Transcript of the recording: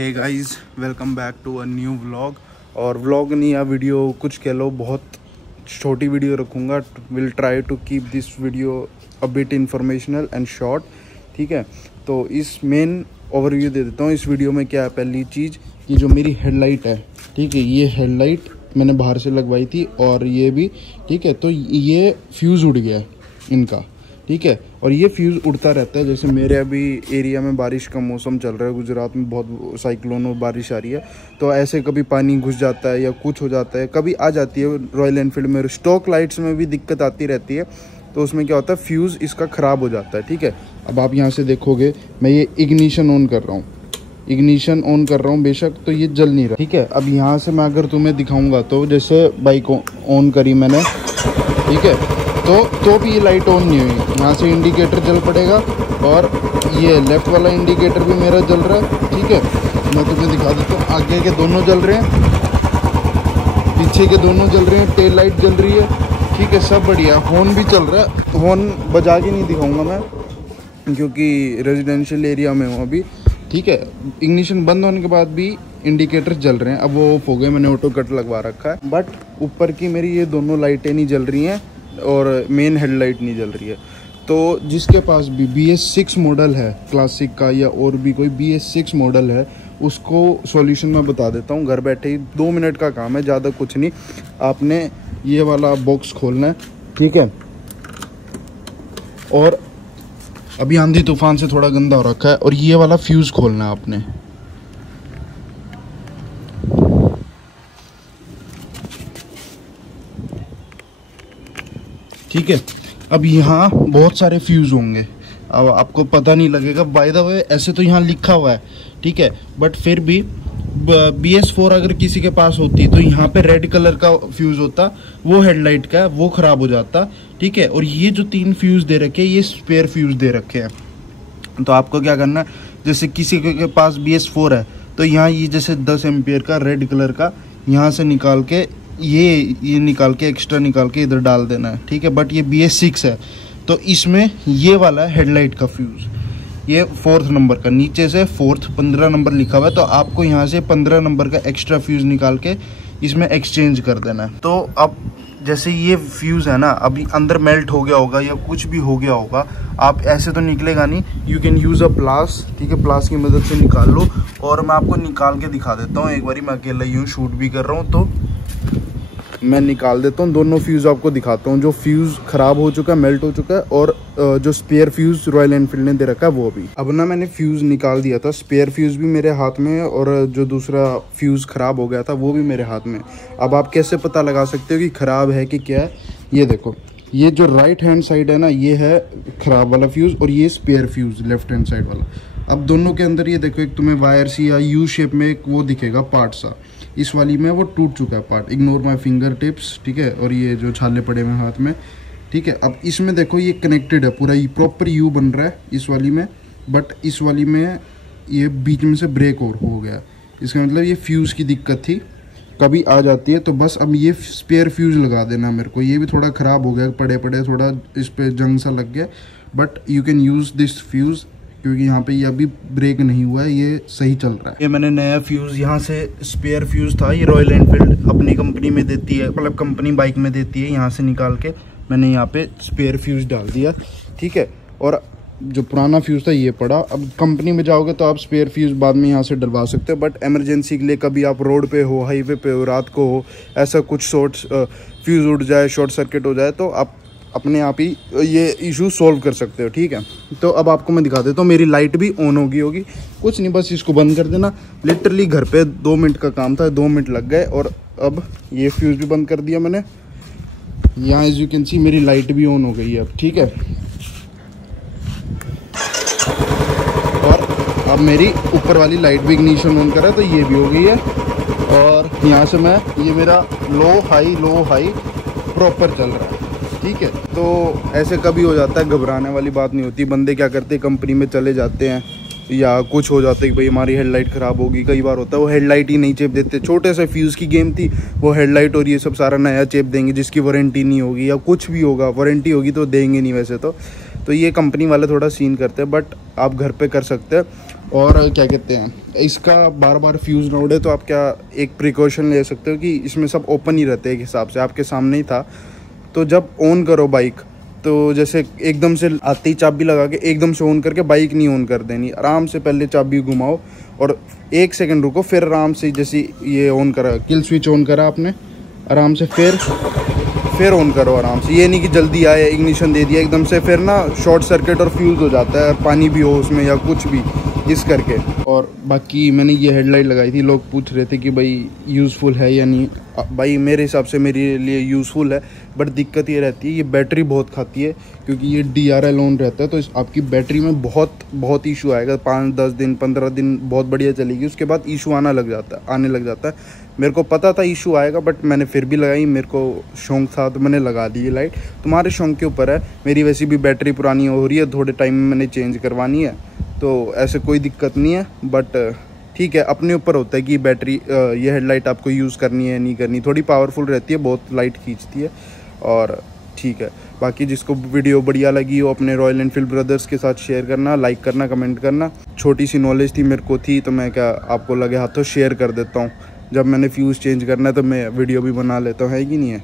Hey guys, welcome back to a new vlog. और vlog नहीं या वीडियो कुछ कह लो, बहुत छोटी वीडियो रखूँगा। Will try to keep this video a bit informational and short. ठीक है, तो इस मेन ओवरव्यू दे देता हूँ। इस वीडियो में क्या है, पहली चीज़ ये जो मेरी हेडलाइट है, ठीक है, ये हेडलाइट मैंने बाहर से लगवाई थी और ये भी, ठीक है। तो ये फ्यूज़ उड़ गया है इनका, ठीक है। और ये फ्यूज़ उड़ता रहता है। जैसे मेरे अभी एरिया में बारिश का मौसम चल रहा है, गुजरात में बहुत साइक्लोन और बारिश आ रही है, तो ऐसे कभी पानी घुस जाता है या कुछ हो जाता है, कभी आ जाती है। रॉयल एनफील्ड में स्टॉक लाइट्स में भी दिक्कत आती रहती है, तो उसमें क्या होता है, फ्यूज़ इसका ख़राब हो जाता है, ठीक है। अब आप यहाँ से देखोगे, मैं ये इग्निशन ऑन कर रहा हूँ, इग्निशन ऑन कर रहा हूँ बेशक, तो ये जल नहीं रहा, ठीक है। अब यहाँ से मैं अगर तुम्हें दिखाऊँगा, तो जैसे बाइक ऑन करी मैंने, ठीक है, तो भी ये लाइट ऑन नहीं हुई। यहाँ से इंडिकेटर जल पड़ेगा और ये लेफ़्ट वाला इंडिकेटर भी मेरा जल रहा है, ठीक है। मैं तुम्हें दिखा देता हूँ, आगे के दोनों जल रहे हैं, पीछे के दोनों जल रहे हैं, टेल लाइट जल रही है, ठीक है, सब बढ़िया। हॉर्न भी चल रहा है, हॉर्न बजा के नहीं दिखाऊँगा मैं क्योंकि रेजिडेंशियल एरिया में हूँ अभी, ठीक है। इग्निशन बंद होने के बाद भी इंडिकेटर जल रहे हैं। अब वो ऑफ हो गए, मैंने ऑटो कट लगवा रखा है, बट ऊपर की मेरी ये दोनों लाइटें नहीं जल रही हैं और मेन हेडलाइट नहीं जल रही है। तो जिसके पास भी BS6 मॉडल है क्लासिक का, या और भी कोई BS6 मॉडल है, उसको सॉल्यूशन मैं बता देता हूँ। घर बैठे ही 2 मिनट का काम है, ज़्यादा कुछ नहीं। आपने ये वाला बॉक्स खोलना है, ठीक है। और अभी आंधी तूफान से थोड़ा गंदा हो रखा है, और ये वाला फ्यूज़ खोलना है आपने, ठीक है। अब यहाँ बहुत सारे फ्यूज़ होंगे, अब आपको पता नहीं लगेगा। बाय द वे, ऐसे तो यहाँ लिखा हुआ है, ठीक है, बट फिर भी BS4 अगर किसी के पास होती तो यहाँ पे रेड कलर का फ्यूज़ होता, वो हेडलाइट का, वो ख़राब हो जाता, ठीक है। और ये जो 3 फ्यूज़ दे रखे हैं, ये स्पेयर फ्यूज़ दे रखे हैं। तो आपको क्या करना है, जैसे किसी के पास BS4 है, तो यहाँ ये जैसे 10 एम्पियर का रेड कलर का यहाँ से निकाल के ये निकाल के, एक्स्ट्रा निकाल के इधर डाल देना है, ठीक है। बट ये BS6 है, तो इसमें ये वाला हेडलाइट का फ्यूज़, ये 4th नंबर का, नीचे से 4th 15 नंबर लिखा हुआ है, तो आपको यहाँ से 15 नंबर का एक्स्ट्रा फ्यूज़ निकाल के इसमें एक्सचेंज कर देना है। तो अब जैसे ये फ्यूज़ है ना, अभी अंदर मेल्ट हो गया होगा या कुछ भी हो गया होगा, आप ऐसे तो निकलेगा नहीं, यू कैन यूज़ अ प्लास, ठीक है, प्लास की मदद से निकाल लो। और मैं आपको निकाल के दिखा देता हूँ एक बारी, मैं अकेला यूँ शूट भी कर रहा हूँ, तो मैं निकाल देता हूँ। दोनों फ्यूज़ आपको दिखाता हूँ, जो फ्यूज़ ख़राब हो चुका है, मेल्ट हो चुका है, और जो स्पेयर फ्यूज़ रॉयल एनफील्ड ने दे रखा है वो भी। अब ना मैंने फ्यूज़ निकाल दिया था, स्पेयर फ्यूज़ भी मेरे हाथ में है, और जो दूसरा फ्यूज़ ख़राब हो गया था वो भी मेरे हाथ में। अब आप कैसे पता लगा सकते हो कि ख़राब है कि क्या है, ये देखो, ये जो राइट हैंड साइड है ना, ये है ख़राब वाला फ्यूज़, और ये spare fuse left hand side वाला। अब दोनों के अंदर ये देखो, एक तुम्हें वायर सी या यू शेप में एक वो दिखेगा पार्ट सा, इस वाली में वो टूट चुका है part, ignore my finger tips, ठीक है। और ये जो छाले पड़े हुए हाथ में, ठीक है। अब इसमें देखो, ये कनेक्टेड है पूरा, ये प्रॉपर यू बन रहा है इस वाली में, बट इस वाली में ये बीच में से ब्रेक और हो गया। इसका मतलब ये फ्यूज़ की दिक्कत थी, कभी आ जाती है। तो बस अब ये स्पेयर फ्यूज़ लगा देना मेरे को। ये भी थोड़ा ख़राब हो गया, पड़े पड़े थोड़ा इस पर जंग सा लग गया, but you can use this fuse, क्योंकि यहाँ पे ये अभी ब्रेक नहीं हुआ है, ये सही चल रहा है। ये मैंने नया फ्यूज़, यहाँ से स्पेयर फ्यूज़ था, ये रॉयल एनफील्ड अपनी कंपनी में देती है, मतलब कंपनी बाइक में देती है, यहाँ से निकाल के मैंने यहाँ पे स्पेयर फ्यूज़ डाल दिया, ठीक है। और जो पुराना फ्यूज़ था ये पड़ा। अब कंपनी में जाओगे तो आप स्पेयर फ्यूज़ बाद में यहाँ से डलवा सकते हो, बट इमरजेंसी के लिए, कभी आप रोड पे हो, हाईवे पे हो, रात को हो, ऐसा कुछ फ्यूज़ उड़ जाए, शॉर्ट सर्किट हो जाए, तो आप अपने आप ही ये इशू सॉल्व कर सकते हो, ठीक है। तो अब आपको मैं दिखा देता हूँ, मेरी लाइट भी ऑन होगी, कुछ नहीं, बस इसको बंद कर देना। लिटरली घर पे 2 मिनट का काम था, 2 मिनट लग गए, और अब ये फ्यूज़ भी बंद कर दिया मैंने। यहाँ एज यू कैन सी मेरी लाइट भी ऑन हो गई है अब, ठीक है। और अब मेरी ऊपर वाली लाइट भी इग्निशन ऑन करा, तो ये भी हो गई है। और यहाँ से मैं, ये मेरा लो हाई प्रॉपर चल रहा है, ठीक है। तो ऐसे कभी हो जाता है, घबराने वाली बात नहीं होती। बंदे क्या करते हैं, कंपनी में चले जाते हैं, या कुछ हो जाता है कि भाई हमारी हेडलाइट ख़राब होगी। कई बार होता है वो हेडलाइट ही नहीं चेप देते, छोटे से फ्यूज़ की गेम थी, वो हेडलाइट और ये सब सारा नया चेप देंगे, जिसकी वारंटी नहीं होगी, या कुछ भी होगा, वारंटी होगी तो देंगे नहीं वैसे तो तो ये कंपनी वाले थोड़ा सीन करते हैं, बट आप घर पे कर सकते हैं। और क्या कहते हैं, इसका बार बार फ्यूज़ ना उड़े तो आप क्या एक प्रिकॉशन ले सकते हो कि इसमें सब ओपन ही रहते हैं एक हिसाब से, आपके सामने ही था। तो जब ऑन करो बाइक, तो जैसे एकदम से आते ही चाबी लगा के एकदम से ऑन करके बाइक नहीं ऑन कर देनी, आराम से पहले चाबी घुमाओ और 1 सेकंड रुको, फिर आराम से जैसे ये ऑन करा, किल स्विच ऑन करा आपने, आराम से फिर ऑन करो आराम से। ये नहीं कि जल्दी आए इग्निशन दे दिया एकदम से, फिर ना शॉर्ट सर्किट और फ्यूज़ हो जाता है, पानी भी हो उसमें या कुछ भी, इस करके। और बाकी मैंने ये हेडलाइट लगाई थी, लोग पूछ रहे थे कि भाई यूज़फुल है या नहीं। भाई मेरे हिसाब से मेरे लिए यूज़फुल है, बट दिक्कत ये रहती है ये बैटरी बहुत खाती है, क्योंकि ये DRL ऑन रहता है, तो आपकी बैटरी में बहुत इशू आएगा। 5-10 दिन 15 दिन बहुत बढ़िया चलेगी, उसके बाद इशू आने लग जाता है। मेरे को पता था इशू आएगा, बट मैंने फिर भी लगाई, मेरे को शौक था तो मैंने लगा दी ये लाइट। तुम्हारे शौक के ऊपर है, मेरी वैसे भी बैटरी पुरानी हो रही है, थोड़े टाइम में मैंने चेंज करवानी है, तो ऐसे कोई दिक्कत नहीं है। बट ठीक है, अपने ऊपर होता है कि बैटरी ये हेडलाइट आपको यूज़ करनी है नहीं करनी। थोड़ी पावरफुल रहती है, बहुत लाइट खींचती है, और ठीक है। बाकी जिसको वीडियो बढ़िया लगी हो अपने रॉयल एनफील्ड ब्रदर्स के साथ शेयर करना, लाइक करना, कमेंट करना। छोटी सी नॉलेज थी मेरे को थी, तो मैं क्या आपको लगे हाथों शेयर कर देता हूँ। जब मैंने फ्यूज़ चेंज करना है तो मैं वीडियो भी बना लेता हूँ, है कि नहीं है।